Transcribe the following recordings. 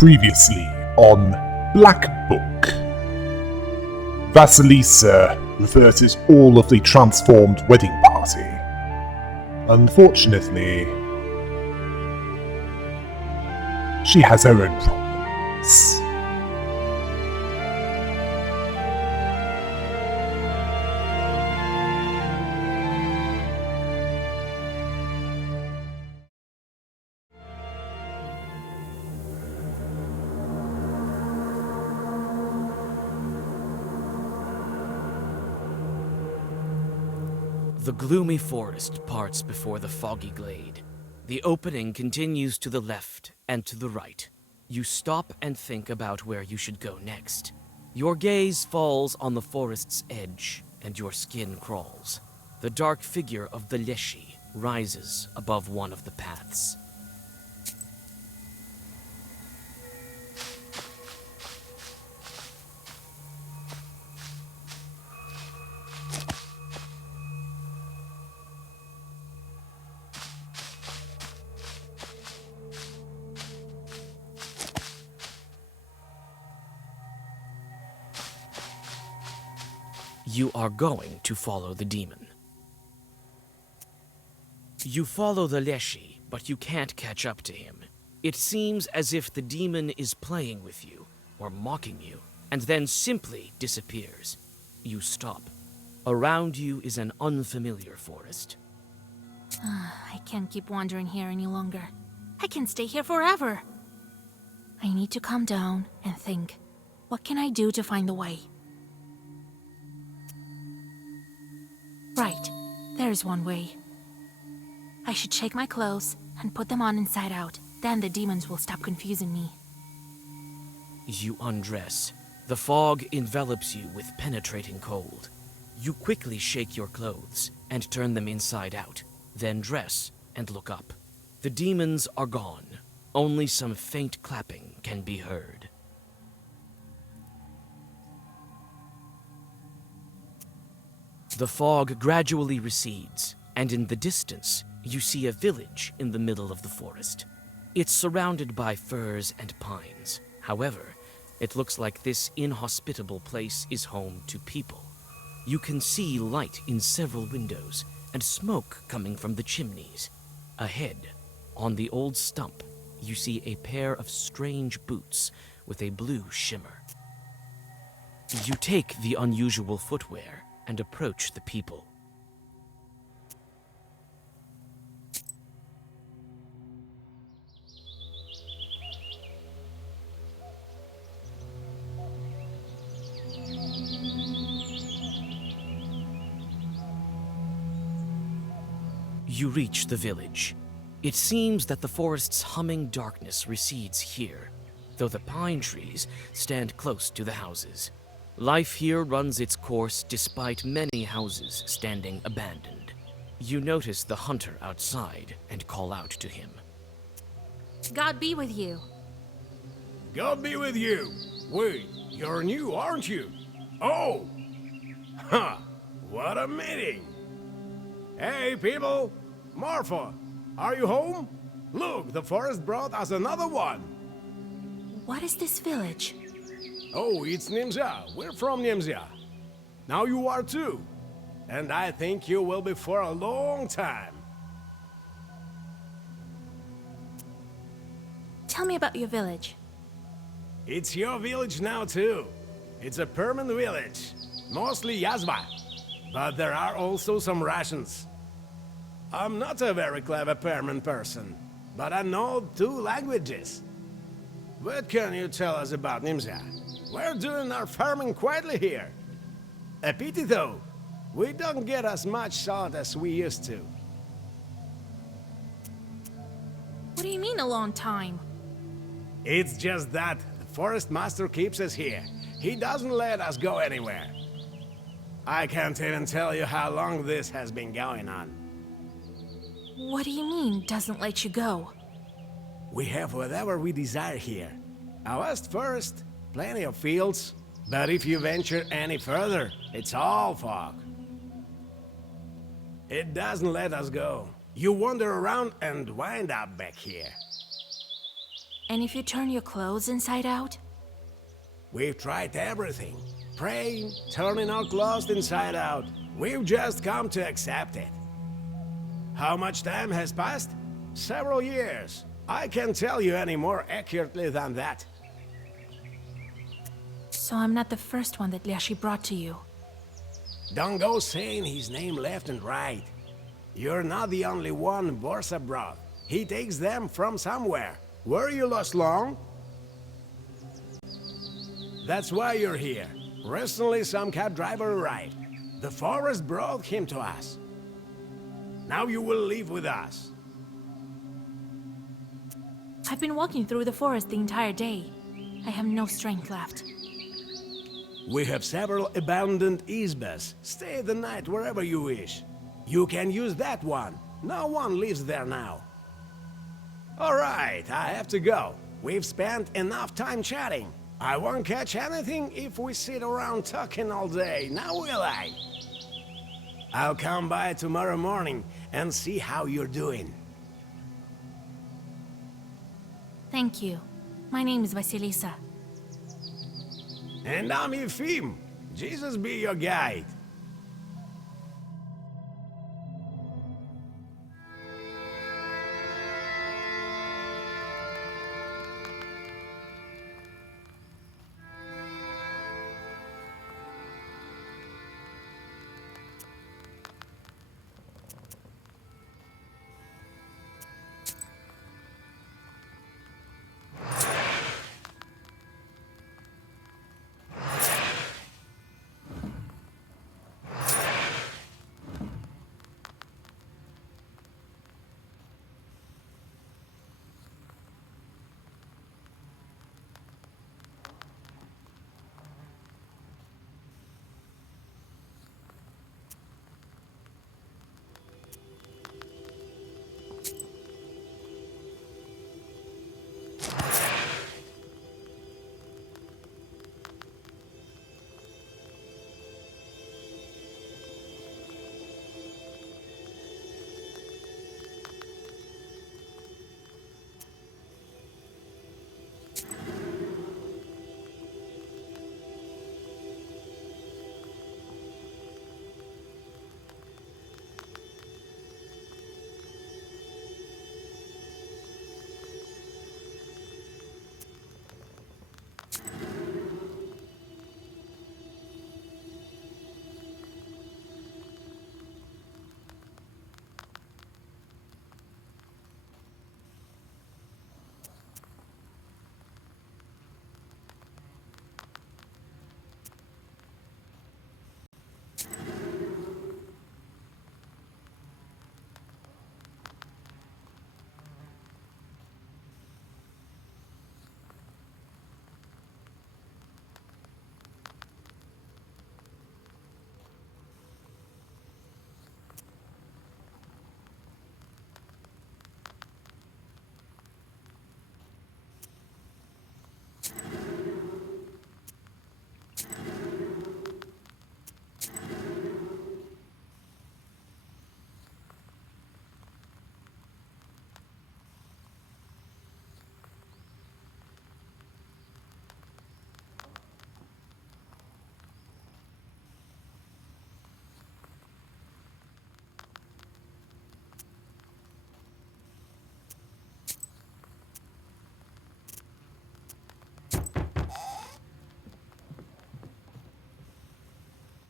Previously on Black Book. Vasilisa reverses all of the transformed wedding party. Unfortunately, she has her own problems. The gloomy forest parts before the foggy glade. The opening continues to the left and to the right. You stop and think about where you should go next. Your gaze falls on the forest's edge, and your skin crawls. The dark figure of the Leshy rises above one of the paths. You are going to follow the demon. You follow the Leshy, but you can't catch up to him. It seems as if the demon is playing with you, or mocking you, and then simply disappears. You stop. Around you is an unfamiliar forest. I can't keep wandering here any longer. I can stay here forever. I need to calm down and think. What can I do to find the way? Right, there's one way. I should shake my clothes and put them on inside out. Then the demons will stop confusing me. You undress. The fog envelops you with penetrating cold. You quickly shake your clothes and turn them inside out, then dress and look up. The demons are gone. Only some faint clapping can be heard. The fog gradually recedes, and in the distance, you see a village in the middle of the forest. It's surrounded by firs and pines. However, it looks like this inhospitable place is home to people. You can see light in several windows, and smoke coming from the chimneys. Ahead, on the old stump, you see a pair of strange boots with a blue shimmer. You take the unusual footwear and approach the people. You reach the village. It seems that the forest's humming darkness recedes here, though the pine trees stand close to the houses. Life here runs its course despite many houses standing abandoned. You notice the hunter outside and call out to him. God be with you. God be with you. Wait, you're new, aren't you? Oh! Huh, what a meeting. Hey, people! Marfa, are you home? Look, the forest brought us another one. What is this village? Oh, it's Nimza. We're from Nimza. Now you are too. And I think you will be for a long time. Tell me about your village. It's your village now too. It's a permanent village. Mostly Yazva. But there are also some Russians. I'm not a very clever permanent person, but I know 2 languages. What can you tell us about Nimza? We're doing our farming quietly here. A pity though, we don't get as much salt as we used to. What do you mean a long time? It's just that the forest master keeps us here. He doesn't let us go anywhere. I can't even tell you how long this has been going on. What do you mean, doesn't let you go? We have whatever we desire here. A vast forest, plenty of fields, but if you venture any further, it's all fog. It doesn't let us go. You wander around and wind up back here. And if you turn your clothes inside out? We've tried everything. Praying, turning our clothes inside out. We've just come to accept it. How much time has passed? Several years. I can't tell you any more accurately than that. So I'm not the first one that Liashi brought to you. Don't go saying his name left and right. You're not the only one Borsa brought. He takes them from somewhere. Were you lost long? That's why you're here. Recently some cab driver arrived. The forest brought him to us. Now you will live with us. I've been walking through the forest the entire day. I have no strength left. We have several abandoned izbas. Stay the night wherever you wish. You can use that one. No one lives there now. All right, I have to go. We've spent enough time chatting. I won't catch anything if we sit around talking all day, now will I? I'll come by tomorrow morning and see how you're doing. Thank you. My name is Vasilisa. And I'm Efim. Jesus be your guide.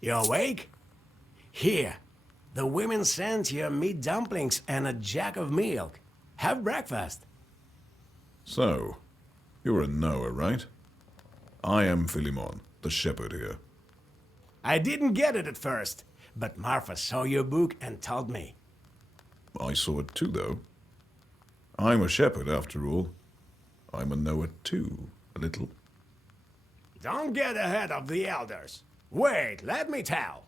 You awake? Here, the women sent you meat dumplings and a jug of milk. Have breakfast. So, you're a Noah, right? I am Philemon, the shepherd here. I didn't get it at first, but Marfa saw your book and told me. I saw it too, though. I'm a shepherd, after all. I'm a Noah too, a little. Don't get ahead of the elders. Wait, let me tell.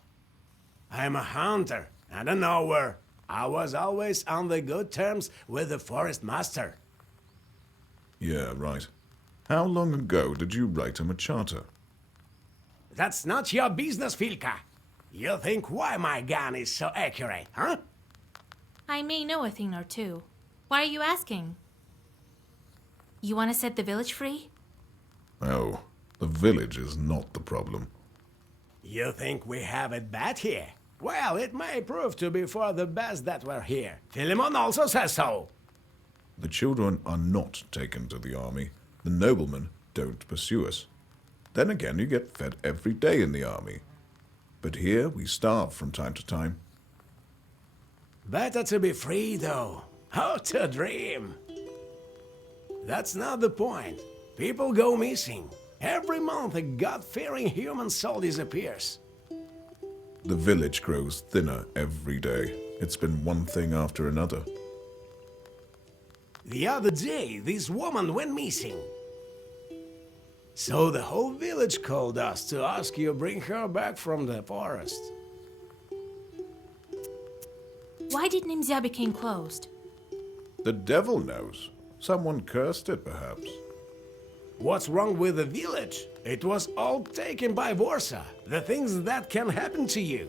I'm a hunter and a knower. I was always on the good terms with the forest master. Yeah, right. How long ago did you write him a charter? That's not your business, Filka. You think why my gun is so accurate, huh? I may know a thing or two. Why are you asking? You want to set the village free? Oh, the village is not the problem. You think we have it bad here? Well, it may prove to be for the best that we're here. Philemon also says so. The children are not taken to the army. The noblemen don't pursue us. Then again, you get fed every day in the army. But here we starve from time to time. Better to be free, though. How to dream! That's not the point. People go missing. Every month a God-fearing human soul disappears. The village grows thinner every day. It's been one thing after another. The other day, this woman went missing. So the whole village called us to ask you bring her back from the forest. Why did Nimzia become closed? The devil knows. Someone cursed it, perhaps. What's wrong with the village? It was all taken by Vorsa. The things that can happen to you.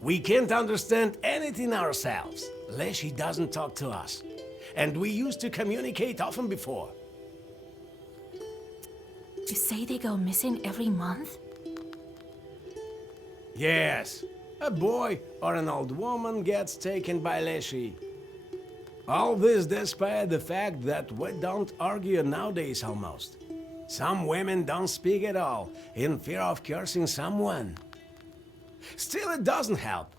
We can't understand anything ourselves. Leshy doesn't talk to us. And we used to communicate often before. You say they go missing every month? Yes. A boy or an old woman gets taken by Leshy. All this despite the fact that we don't argue nowadays almost. Some women don't speak at all, in fear of cursing someone. Still, it doesn't help.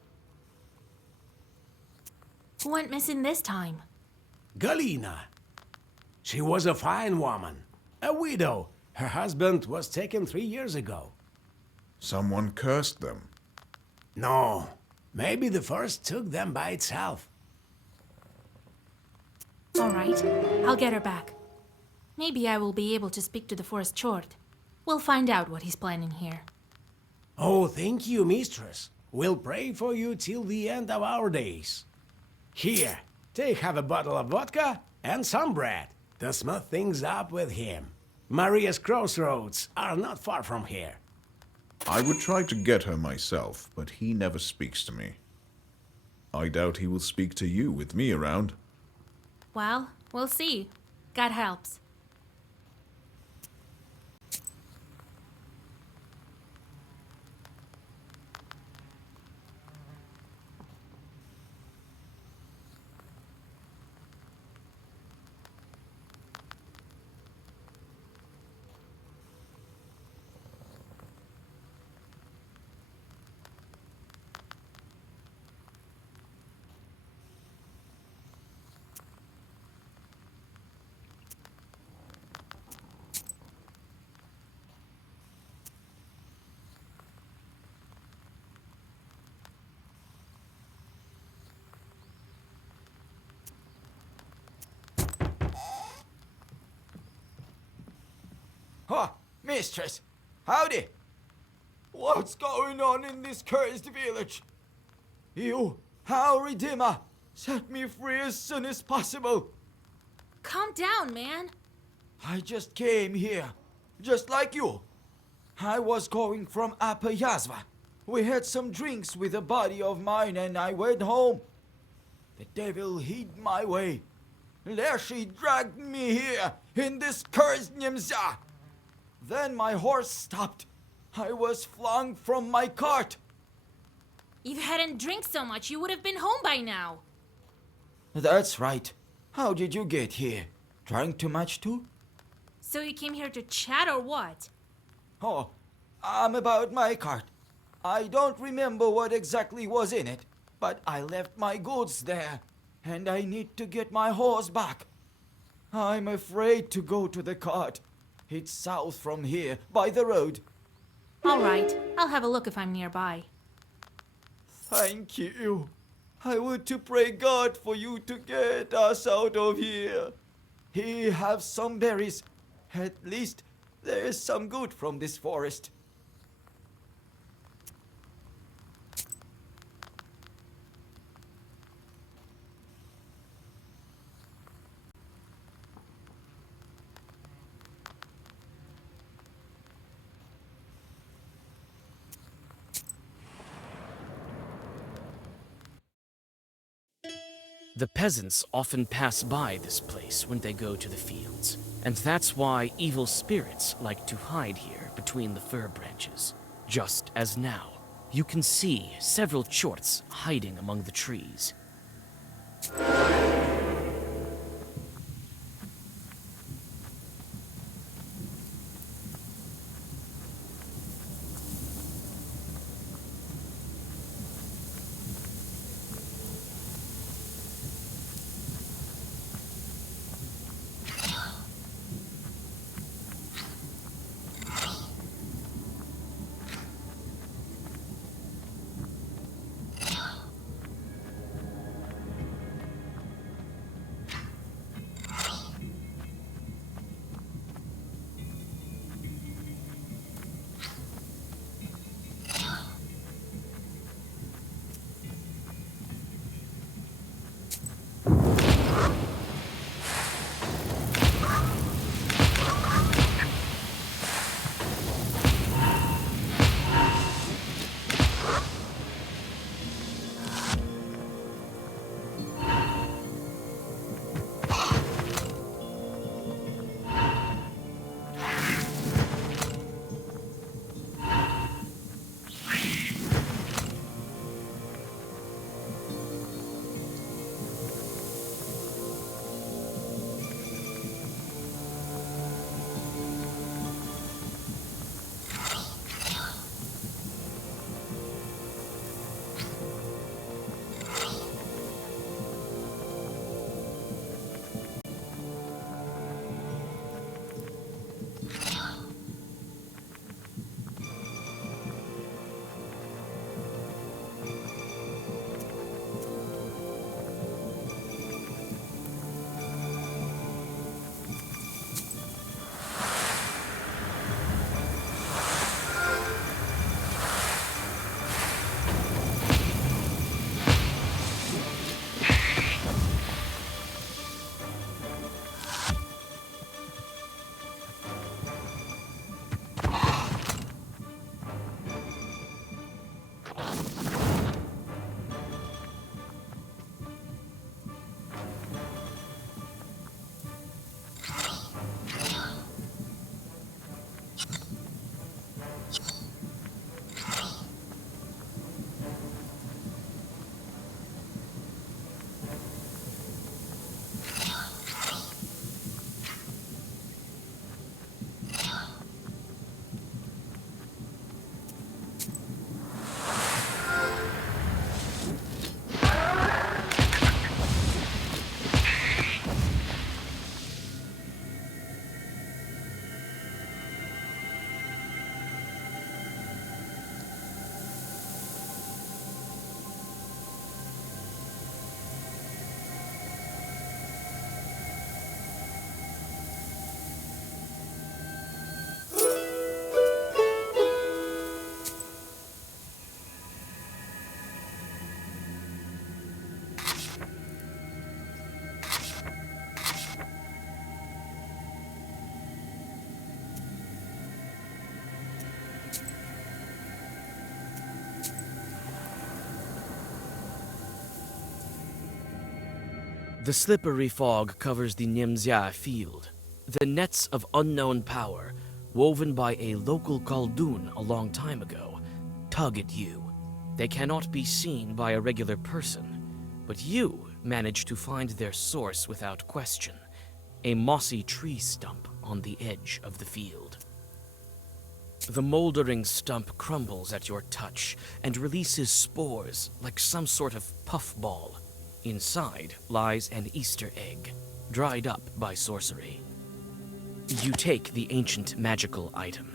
Who went missing this time? Galina. She was a fine woman. A widow. Her husband was taken 3 years ago. Someone cursed them. No. Maybe the forest took them by itself. All right, I'll get her back. Maybe I will be able to speak to the forest chort. We'll find out what he's planning here. Oh, thank you, mistress. We'll pray for you till the end of our days. Here, take half a bottle of vodka and some bread to smooth things up with him. Maria's crossroads are not far from here. I would try to get her myself, but he never speaks to me. I doubt he will speak to you with me around. Well, we'll see. God helps. Huh, mistress, howdy. What's going on in this cursed village? You, our Redeemer, set me free as soon as possible. Calm down, man. I just came here, just like you. I was going from Upper Yazva. We had some drinks with a buddy of mine and I went home. The devil hid my way. Leshy dragged me here in this cursed Nimza. Then my horse stopped. I was flung from my cart. If you hadn't drank so much, you would have been home by now. That's right. How did you get here? Drank too much too? So you came here to chat or what? Oh, about my cart. I don't remember what exactly was in it, but I left my goods there, and I need to get my horse back. I'm afraid to go to the cart. It's south from here, by the road. All right, I'll have a look if I'm nearby. Thank you. I want to pray God for you to get us out of here. He have some berries. At least there is some good from this forest. The peasants often pass by this place when they go to the fields, and that's why evil spirits like to hide here between the fir branches. Just as now, you can see several chorts hiding among the trees. The slippery fog covers the Nimzia field. The nets of unknown power, woven by a local Khaldun a long time ago, tug at you. They cannot be seen by a regular person, but you manage to find their source without question, a mossy tree stump on the edge of the field. The moldering stump crumbles at your touch and releases spores like some sort of puffball. Inside lies an Easter egg, dried up by sorcery. You take the ancient magical item.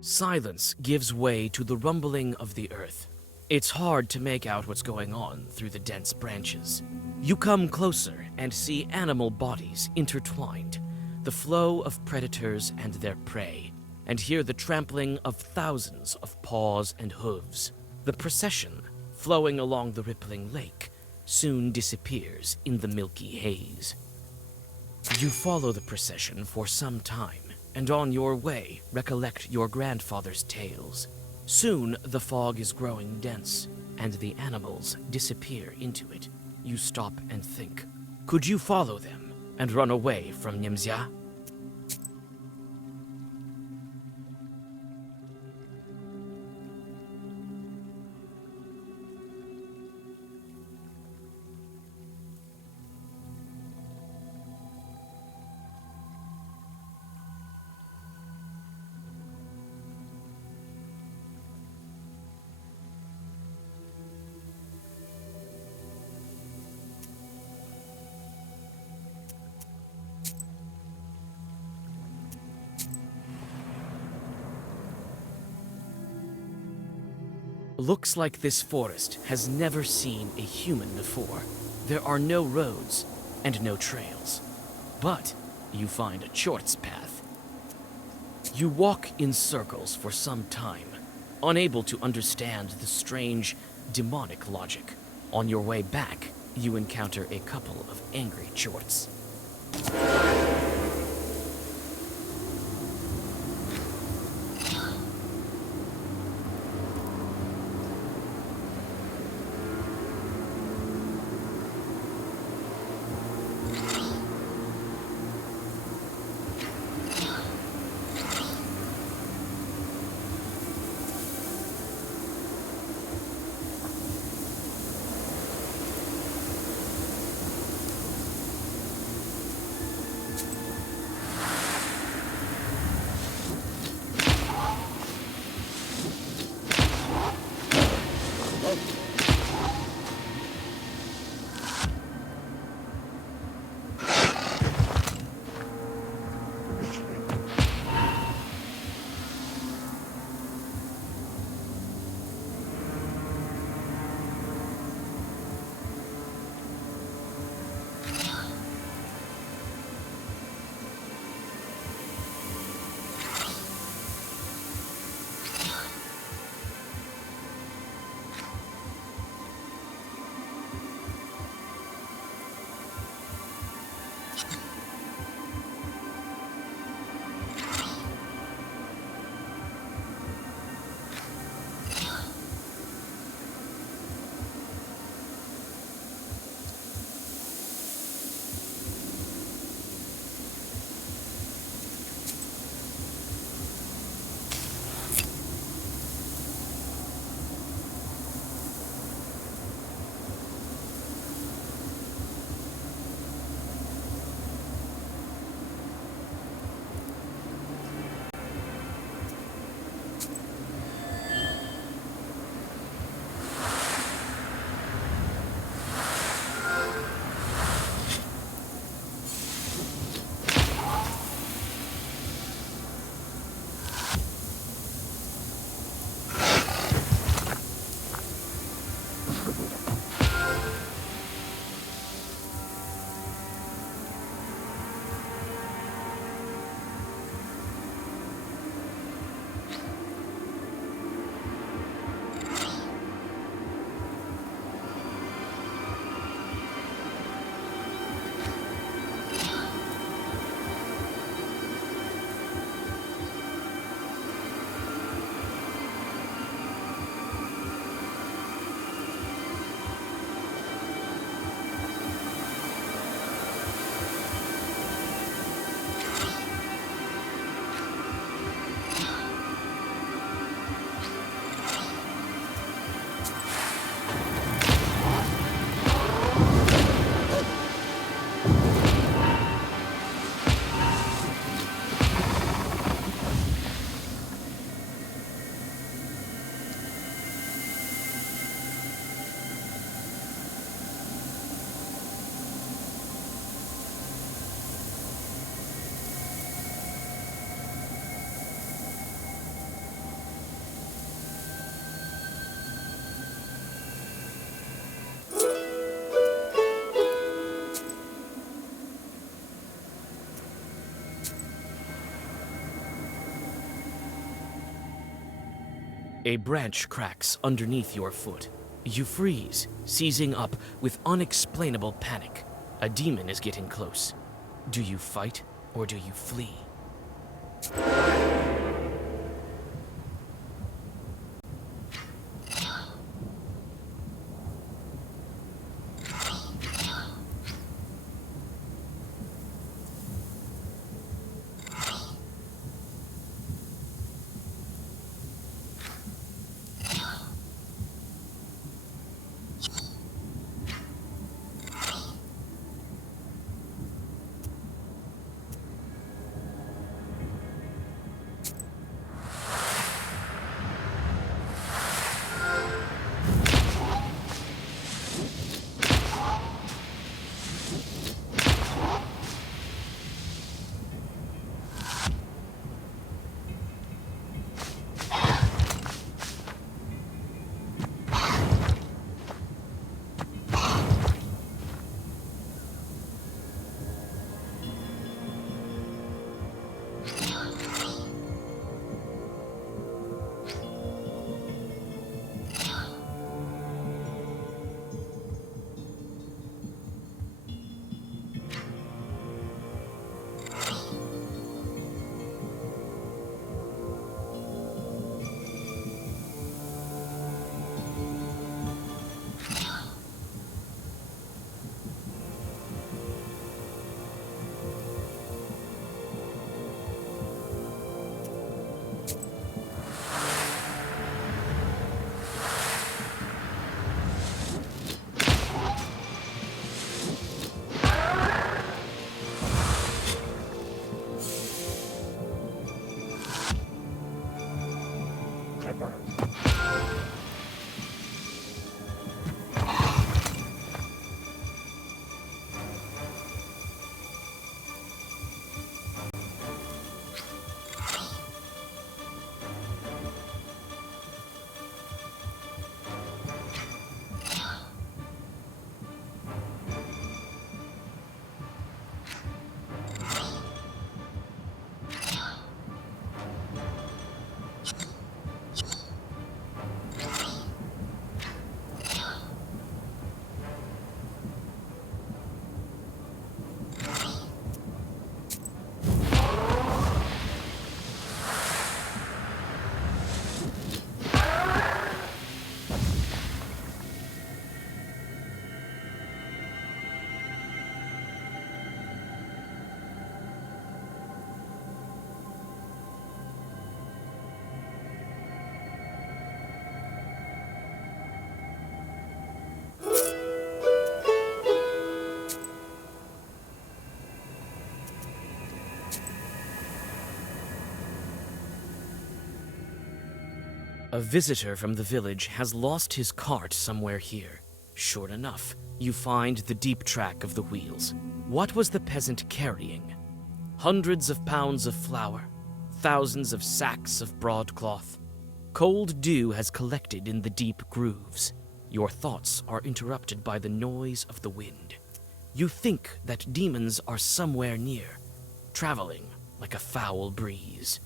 Silence gives way to the rumbling of the earth. It's hard to make out what's going on through the dense branches. You come closer and see animal bodies intertwined, the flow of predators and their prey, and hear the trampling of thousands of paws and hooves. The procession, flowing along the rippling lake, soon disappears in the milky haze. You follow the procession for some time, and on your way recollect your grandfather's tales. Soon the fog is growing dense, and the animals disappear into it. You stop and think. Could you follow them and run away from Nimzia? Looks like this forest has never seen a human before. There are no roads and no trails. But you find a short's path. You walk in circles for some time, unable to understand the strange, demonic logic. On your way back, you encounter a couple of angry chorts. A branch cracks underneath your foot. You freeze, seizing up with unexplainable panic. A demon is getting close. Do you fight or do you flee? A visitor from the village has lost his cart somewhere here. Sure enough, you find the deep track of the wheels. What was the peasant carrying? Hundreds of pounds of flour, thousands of sacks of broadcloth. Cold dew has collected in the deep grooves. Your thoughts are interrupted by the noise of the wind. You think that demons are somewhere near, traveling like a foul breeze.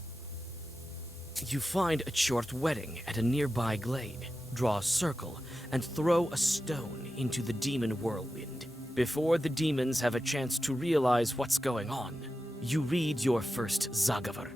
You find a short wedding at a nearby glade, draw a circle, and throw a stone into the demon whirlwind. Before the demons have a chance to realize what's going on, you read your first Zagavar.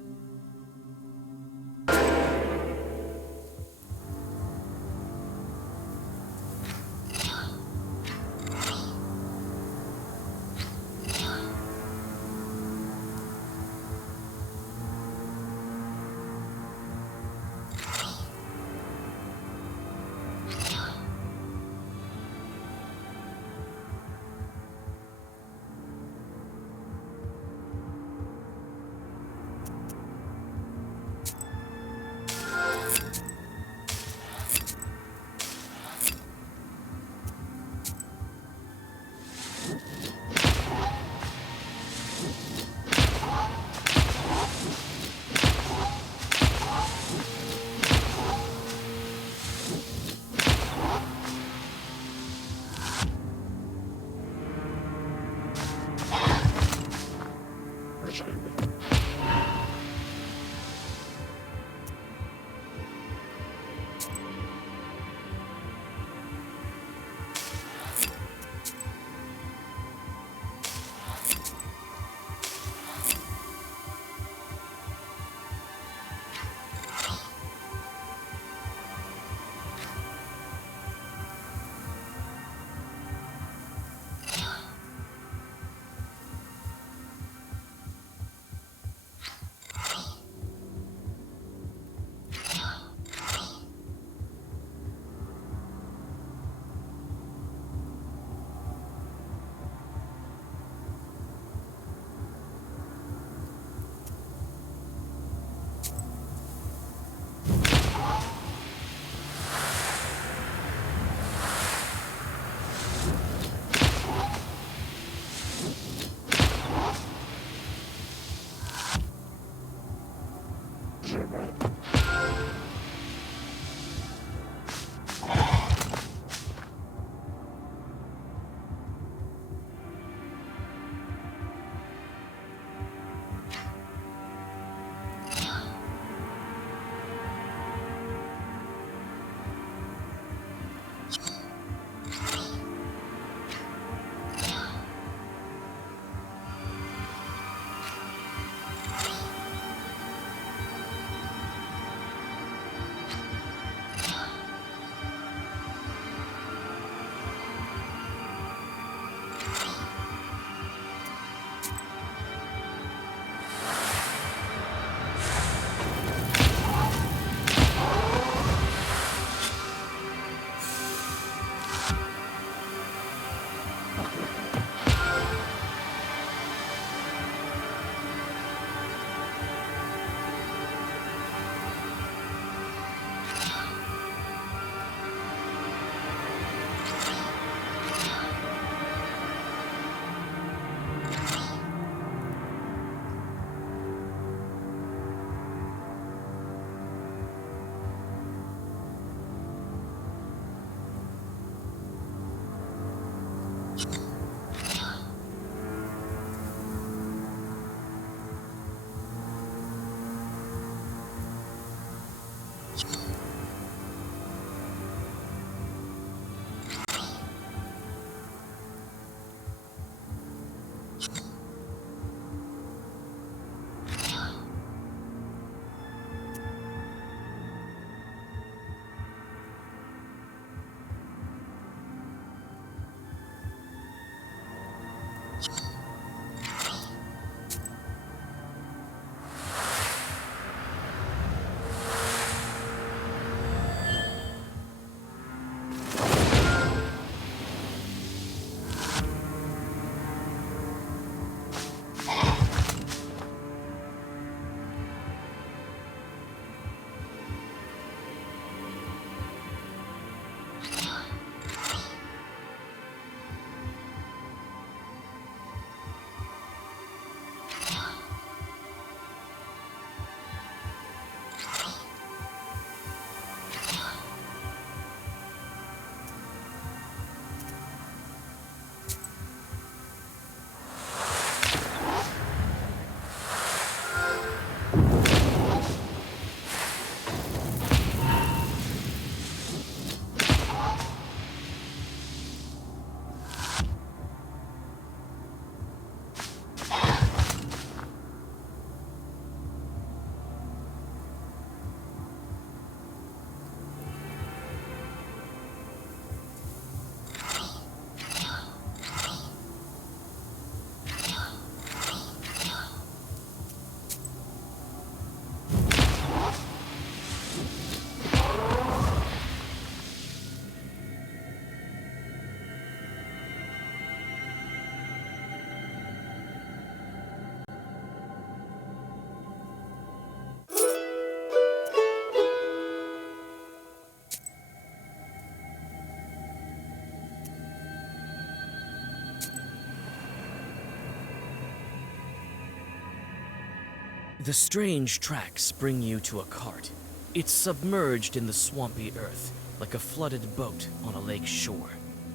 The strange tracks bring you to a cart. It's submerged in the swampy earth, like a flooded boat on a lake shore.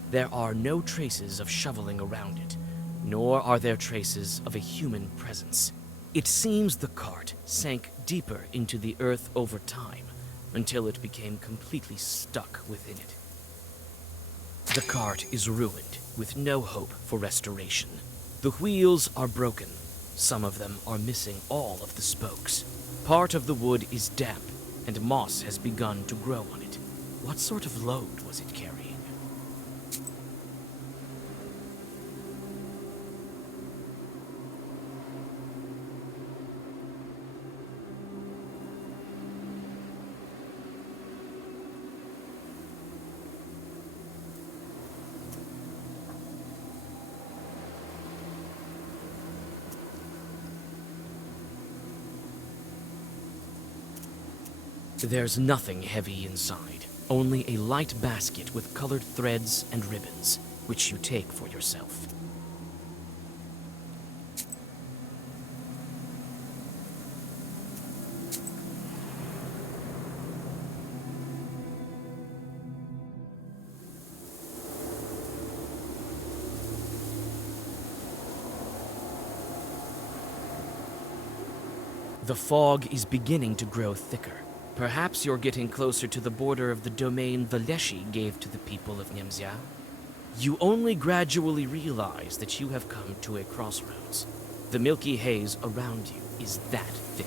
There are no traces of shoveling around it, nor are there traces of a human presence. It seems the cart sank deeper into the earth over time, until it became completely stuck within it. The cart is ruined, with no hope for restoration. The wheels are broken. Some of them are missing all of the spokes. Part of the wood is damp, and moss has begun to grow on it. What sort of load was it carrying? There's nothing heavy inside, only a light basket with colored threads and ribbons, which you take for yourself. The fog is beginning to grow thicker. Perhaps you're getting closer to the border of the domain Valeshi gave to the people of Nemzia. You only gradually realize that you have come to a crossroads. The milky haze around you is that thick.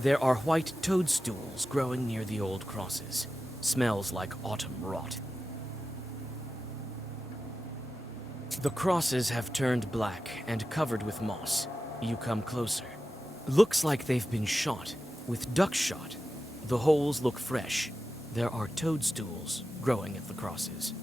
There are white toadstools growing near the old crosses. Smells like autumn rot. The crosses have turned black and covered with moss. You come closer. Looks like they've been shot, with duck shot. The holes look fresh. There are toadstools growing at the crosses.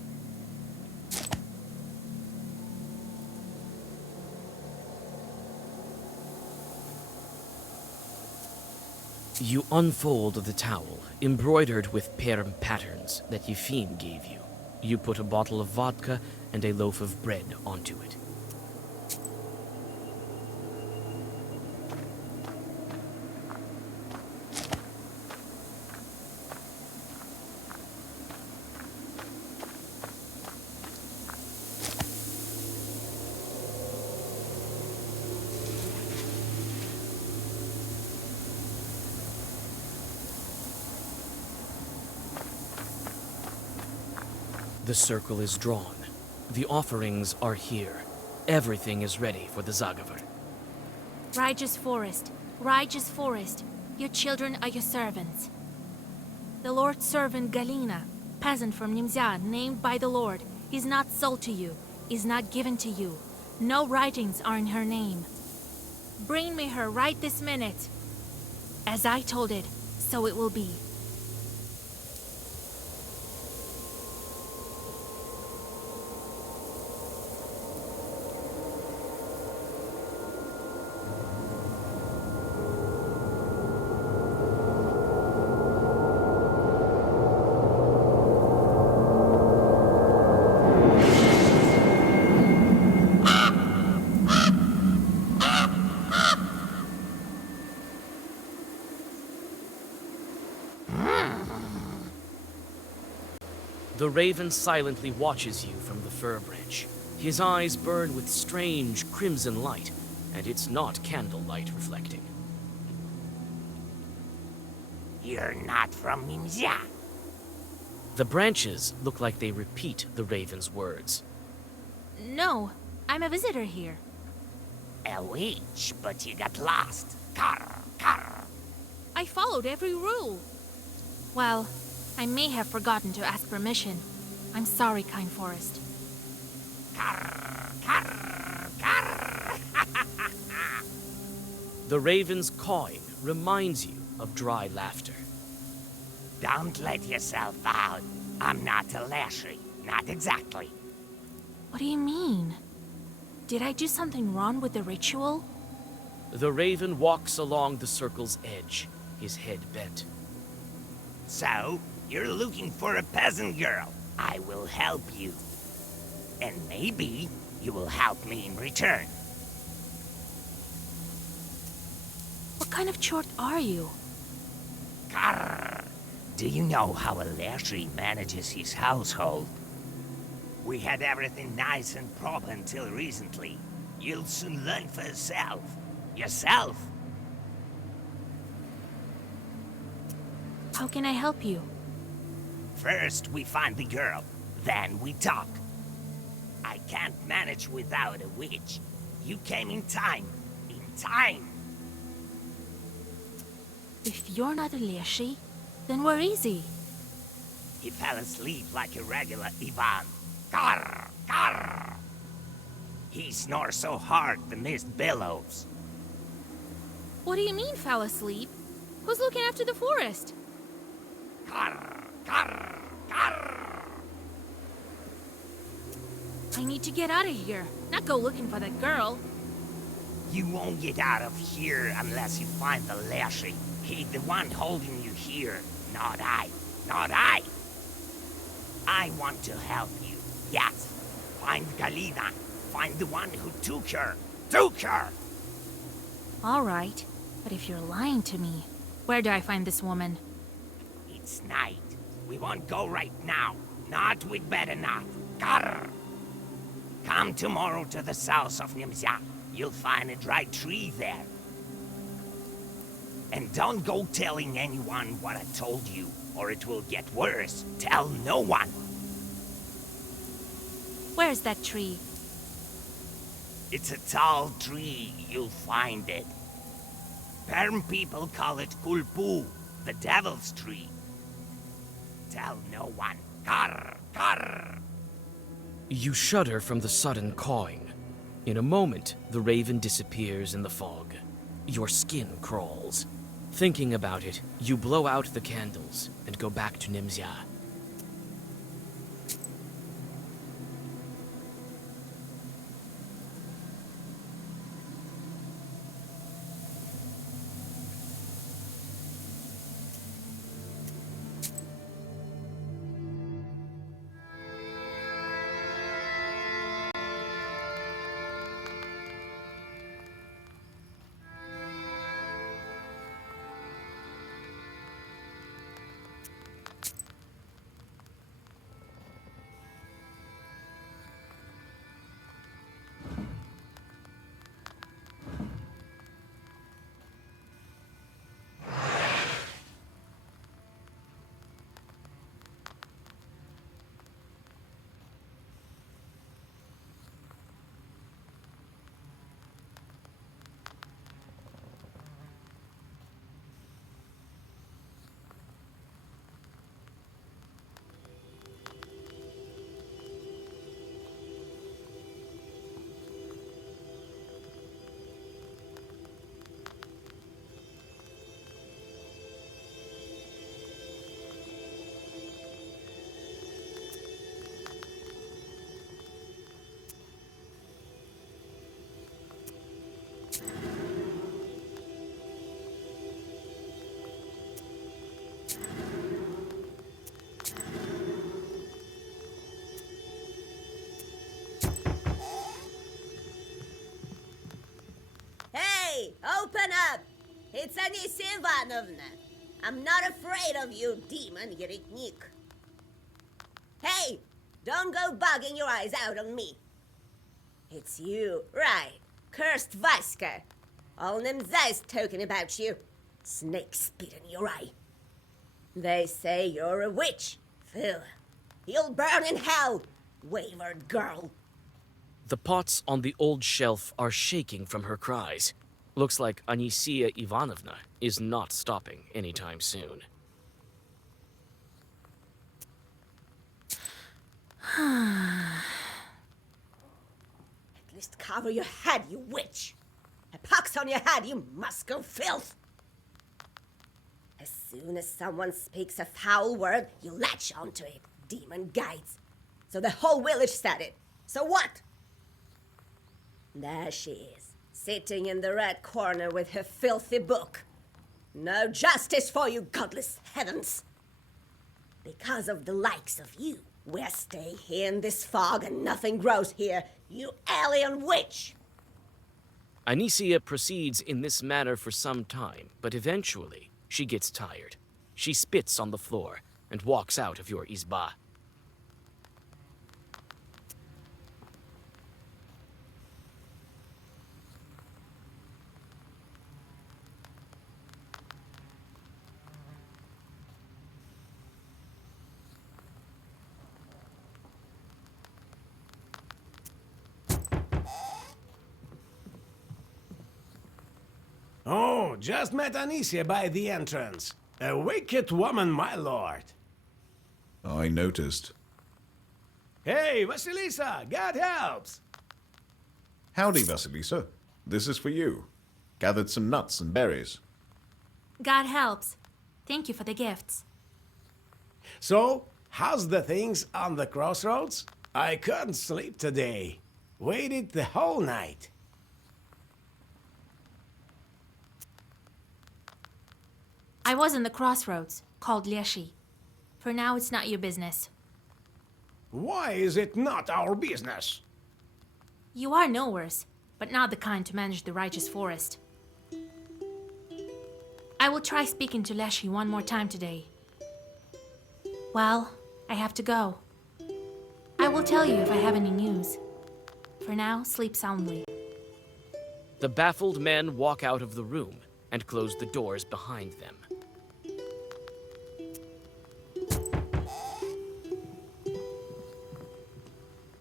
You unfold the towel, embroidered with perm patterns that Yefim gave you. You put a bottle of vodka and a loaf of bread onto it. The circle is drawn. The offerings are here. Everything is ready for the Zagavar. Raja's forest. Raja's forest. Your children are your servants. The Lord's servant Galina, peasant from Nimzia, named by the Lord, is not sold to you, is not given to you. No writings are in her name. Bring me her right this minute. As I told it, so it will be. The raven silently watches you from the fir branch. His eyes burn with strange crimson light, and it's not candlelight reflecting. You're not from Nimzia. The branches look like they repeat the raven's words. No, I'm a visitor here. A witch, but you got lost. Carr, carr. I followed every rule. Well, I may have forgotten to ask permission. I'm sorry, Kind Forest. Carr, carr, carr. The raven's cawing reminds you of dry laughter. Don't let yourself out. I'm not a Lashley. Not exactly. What do you mean? Did I do something wrong with the ritual? The raven walks along the circle's edge, his head bent. So, you're looking for a peasant girl. I will help you. And maybe you will help me in return. What kind of chort are you? Grrr. Do you know how a Lashley manages his household? We had everything nice and proper until recently. You'll soon learn for yourself. Yourself? How can I help you? First, we find the girl. Then we talk. I can't manage without a witch. You came in time. In time. If you're not a Leshy, then where is he? He fell asleep like a regular Ivan. Grrr, grrr. He snores so hard the mist billows. What do you mean, fell asleep? Who's looking after the forest? Grrr, grrr, grrr. I need to get out of here, not go looking for that girl. You won't get out of here unless you find the Lashley. He's the one holding you here, not I. Not I. I want to help you. Yes. Find Galina. Find the one who took her. Took her! All right, but if you're lying to me, where do I find this woman? It's night. We won't go right now. Not, we'd better not. Grrr. Come tomorrow to the south of Nimzia. You'll find a dry tree there. And don't go telling anyone what I told you, or it will get worse. Tell no one. Where's that tree? It's a tall tree. You'll find it. Perm people call it Kulpu, the devil's tree. Tell no one. Grrr, grrr. You shudder from the sudden cawing. In a moment, the raven disappears in the fog. Your skin crawls. Thinking about it, you blow out the candles and go back to Nimzia. Hey, open up! It's Anisia Ivanovna. I'm not afraid of you, demon Yeretnik. Hey, don't go bugging your eyes out on me. It's you, right? Cursed Vaska. All Nimzia is talking about you. Snake spit in your eye. They say you're a witch, Phil. You'll burn in hell, wayward girl. The pots on the old shelf are shaking from her cries. Looks like Anisia Ivanovna is not stopping anytime soon. At least cover your head, you witch. A pox on your head, you Moscow filth. As soon as someone speaks a foul word, you latch onto it, demon guides. So the whole village said it. So what? There she is, sitting in the red corner with her filthy book. No justice for you, godless heavens. Because of the likes of you. We'll stay here in this fog and nothing grows here, you alien witch! Anicia proceeds in this manner for some time, but eventually she gets tired. She spits on the floor and walks out of your izba. Oh, just met Anicia by the entrance. A wicked woman, my lord. I noticed. Hey, Vasilisa, God helps! Howdy, Vasilisa. This is for you. Gathered some nuts and berries. God helps. Thank you for the gifts. So, how's the things on the crossroads? I couldn't sleep today. Waited the whole night. I was in the crossroads, called Leshi. For now, it's not your business. Why is it not our business? You are nowheres, but not the kind to manage the righteous forest. I will try speaking to Leshi one more time today. Well, I have to go. I will tell you if I have any news. For now, sleep soundly. The baffled men walk out of the room and close the doors behind them.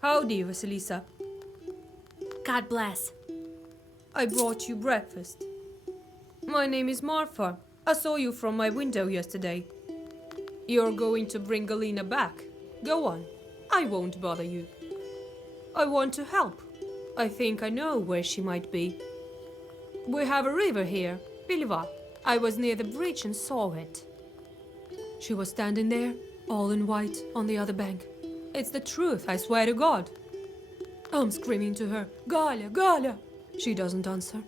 Howdy, Vasilisa. God bless. I brought you breakfast. My name is Marfa. I saw you from my window yesterday. You're going to bring Galina back. Go on. I won't bother you. I want to help. I think I know where she might be. We have a river here, Piliva. I was near the bridge and saw it. She was standing there, all in white, on the other bank. It's the truth, I swear to God. I'm screaming to her, Galia, Galia! She doesn't answer,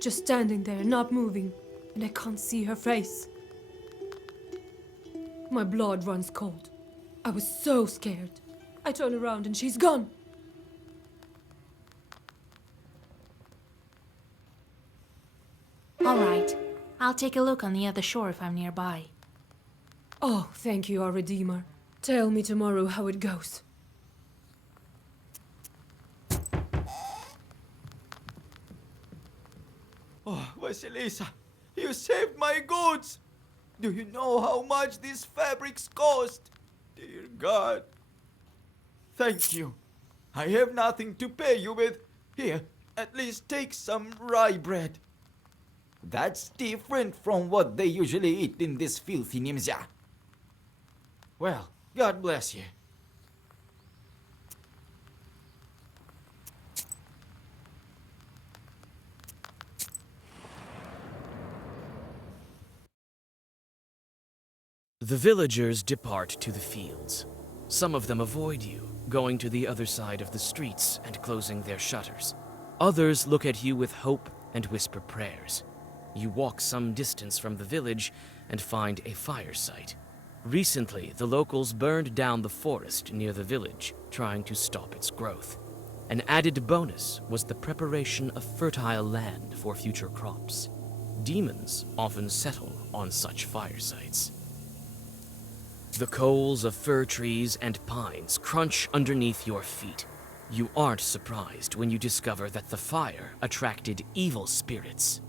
just standing there, not moving, and I can't see her face. My blood runs cold. I was so scared. I turn around and she's gone. All right. I'll take a look on the other shore if I'm nearby. Oh, thank you, our Redeemer. Tell me tomorrow how it goes. Oh, Vasilisa, you saved my goods! Do you know how much these fabrics cost? Dear God. Thank you. I have nothing to pay you with. Here, at least take some rye bread. That's different from what they usually eat in this filthy Nimza. Well, God bless you. The villagers depart to the fields. Some of them avoid you, going to the other side of the streets and closing their shutters. Others look at you with hope and whisper prayers. You walk some distance from the village and find a fire site. Recently, the locals burned down the forest near the village, trying to stop its growth. An added bonus was the preparation of fertile land for future crops. Demons often settle on such fire sites. The coals of fir trees and pines crunch underneath your feet. You aren't surprised when you discover that the fire attracted evil spirits.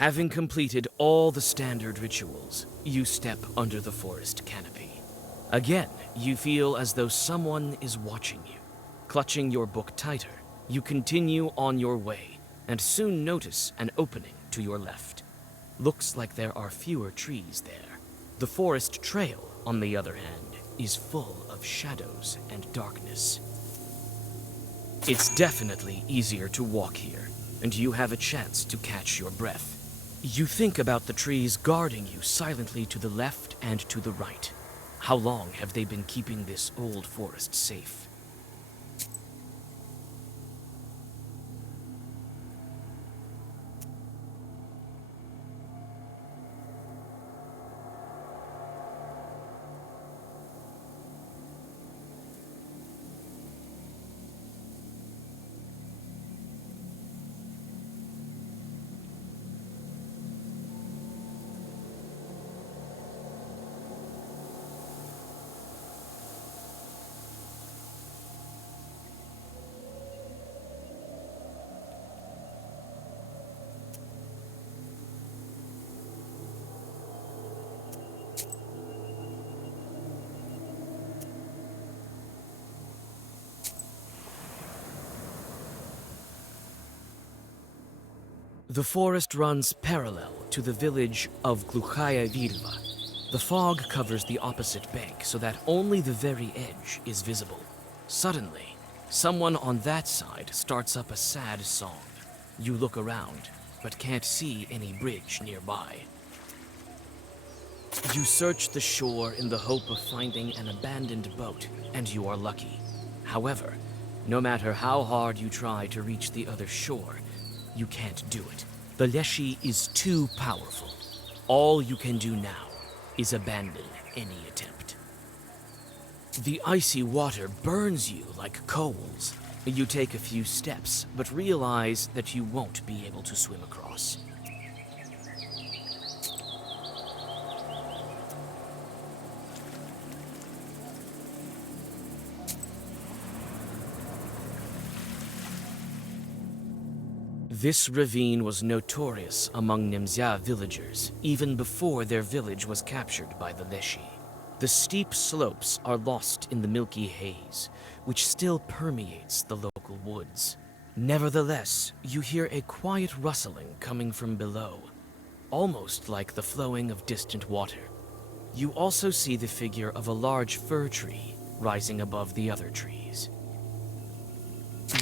Having completed all the standard rituals, you step under the forest canopy. Again, you feel as though someone is watching you. Clutching your book tighter, you continue on your way and soon notice an opening to your left. Looks like there are fewer trees there. The forest trail, on the other hand, is full of shadows and darkness. It's definitely easier to walk here, and you have a chance to catch your breath. You think about the trees guarding you silently to the left and to the right. How long have they been keeping this old forest safe? The forest runs parallel to the village of Gluchaya Virva. The fog covers the opposite bank so that only the very edge is visible. Suddenly, someone on that side starts up a sad song. You look around. but can't see any bridge nearby. You search the shore in the hope of finding an abandoned boat, and you are lucky. However, no matter how hard you try to reach the other shore, you can't do it. The Leshy is too powerful. All you can do now is abandon any attempt. The icy water burns you like coals. You take a few steps, but realize that you won't be able to swim across. This ravine was notorious among Nimzia villagers, even before their village was captured by the Leshy. The steep slopes are lost in the milky haze, which still permeates the local woods. Nevertheless, you hear a quiet rustling coming from below, almost like the flowing of distant water. You also see the figure of a large fir tree rising above the other trees.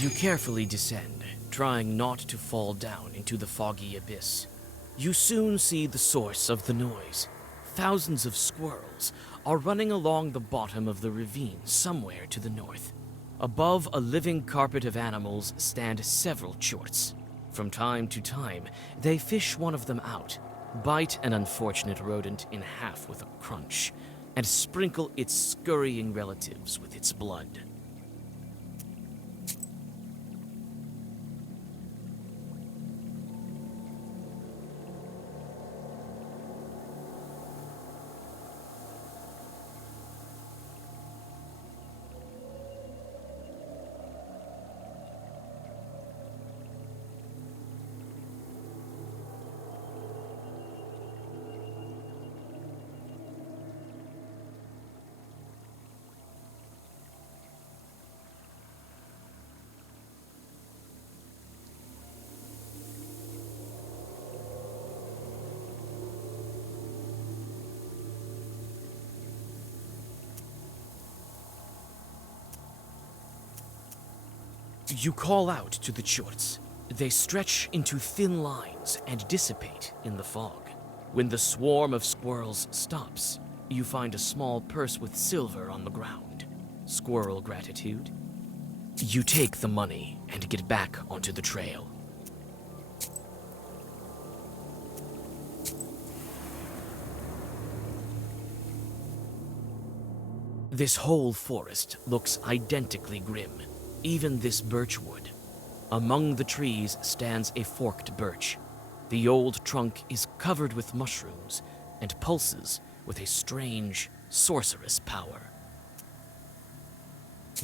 You carefully descend, trying not to fall down into the foggy abyss. You soon see the source of the noise. Thousands of squirrels are running along the bottom of the ravine somewhere to the north. Above a living carpet of animals stand several chorts. From time to time, they fish one of them out, bite an unfortunate rodent in half with a crunch, and sprinkle its scurrying relatives with its blood. You call out to the chorts. They stretch into thin lines and dissipate in the fog. When the swarm of squirrels stops, you find a small purse with silver on the ground. Squirrel gratitude. You take the money and get back onto the trail. This whole forest looks identically grim. Even this birchwood. Among the trees stands a forked birch. The old trunk is covered with mushrooms and pulses with a strange, sorcerous power.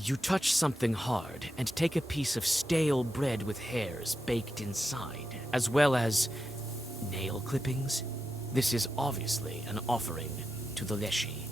You touch something hard and take a piece of stale bread with hairs baked inside, as well as nail clippings. This is obviously an offering to the Leshy.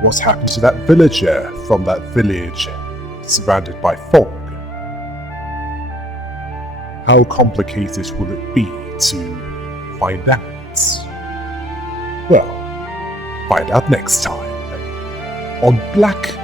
What's happened to that villager from that village surrounded by fog? how complicated will it be to find out? Well, find out next time on Black